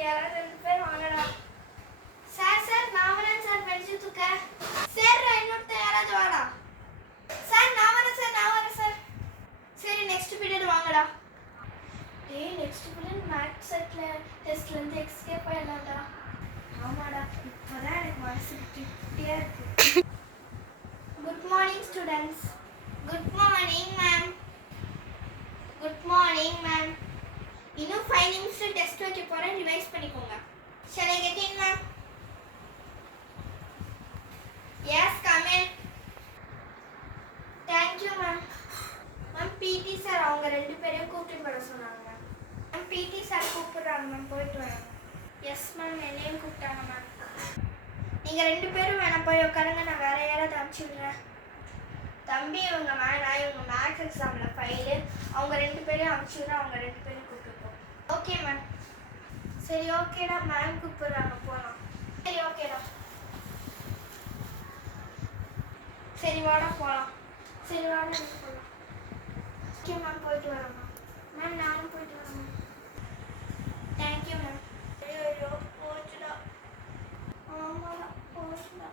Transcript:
யாராவது ரெண்டு பேர் வாங்கடா. சார் சார் நான் வரேன் சார் படிச்சுட்டு இருக்கேன். சார் இன்னொருத்தர் யாராவது வாடா. சார் நான் வரேன் சார். சரி நெக்ஸ்ட் பீரியட் வாங்கடா. டேய் நெக்ஸ்ட் பீரியட் மேத்ஸ் செட்ல டெஸ்ட்ல இருந்து எஸ்கேப் ஆயிடலாம்டா. ஆமாடா இப்போதான் எனக்கு மனசு திருப்தியா இருக்கு. Good morning students. Good morning ma'am. Good morning ma'am. இன்னும் 5 நிமிஷம் டெஸ்ட் வைக்க போறேன், ரிவைஸ் பண்ணிக்கோங்க. Shall I get in ma'am? Yes, come in. Thank you ma'am. Ma'am PT sir அவங்க ரெண்டு பேரையும் கூப்பிட்டு வர சொன்னாங்க ma'am. Ma'am PT sir கூப்பிடுறாங்க ma'am, போயிட்டு வரேன். Yes ma'am, என்னையும் கூப்பிட்டாங்க ma'am. நீங்க ரெண்டு பேரும் வேணா போய் உட்காருங்க, நான் வேற யாராவது அனுப்பிச்சு விடுறேன். தம்பி இவங்க மேத்ஸ் எக்ஸாம்ல ஃபைல், அவங்க ரெண்டு பேரையும் அனுப்பிச்சு விடுறேன், அவங்க ரெண்டு பேரும் கூப்பிட்டு போ. Okay ma'am. சரி ஓகேடா, மேம் கூப்பிடுறாங்க போகலாம். சரி ஓகேடா. சரி வாடா போகலாம். சரி வாடா போகலாம். ஓகே மேம், போயிட்டு வரேன் மேம். மேம் நானும் போயிட்டு வரேன் மேம். Thank you ma'am. ஐயோ போச்சுடா. ஆமாடா போச்சுடா.